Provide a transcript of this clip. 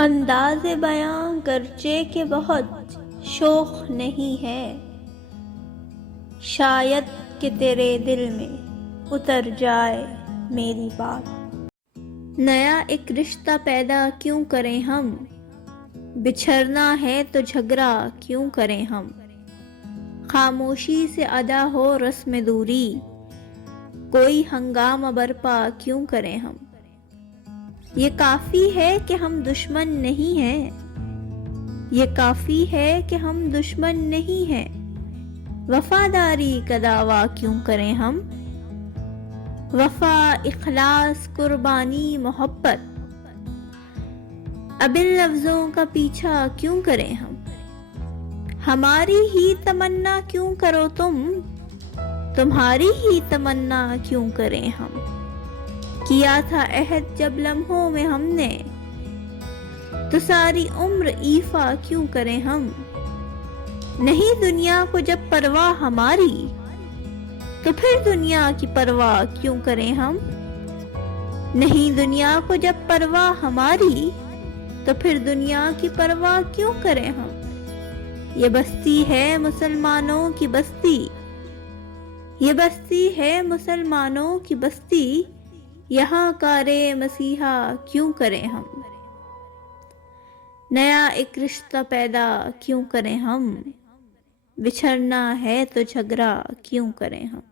انداز بیاں گرچہ کہ بہت شوخ نہیں ہے، شاید کہ تیرے دل میں اتر جائے میری بات۔ نیا ایک رشتہ پیدا کیوں کریں ہم، بچھڑنا ہے تو جھگڑا کیوں کریں ہم، خاموشی سے ادا ہو رسم دوری، کوئی ہنگامہ برپا کیوں کریں ہم۔ یہ کافی ہے کہ ہم دشمن نہیں ہیں، یہ کافی ہے کہ ہم دشمن نہیں ہیں، وفاداری کا دعویٰ کیوں کریں ہم، وفا اخلاص قربانی محبت، اب ان لفظوں کا پیچھا کیوں کریں ہم۔ ہماری ہی تمنا کیوں کرو تم، تمہاری ہی تمنا کیوں کریں ہم، کیا تھا عہد جب لمحوں میں ہم نے، تو ساری عمر ایفا کیوں کریں ہم۔ نہیں دنیا کو جب پرواہ ہماری، تو پھر دنیا کی پرواہ کیوں کریں ہم۔ نہیں دنیا کو جب پرواہ ہماری، تو پھر دنیا کی پرواہ کیوں کریں ہم۔ یہ بستی ہے مسلمانوں کی بستی، یہ بستی ہے مسلمانوں کی بستی، یہاں کار مسیحا کیوں کریں ہم۔ نیا ایک رشتہ پیدا کیوں کریں ہم، بچھڑنا ہے تو جھگڑا کیوں کریں ہم۔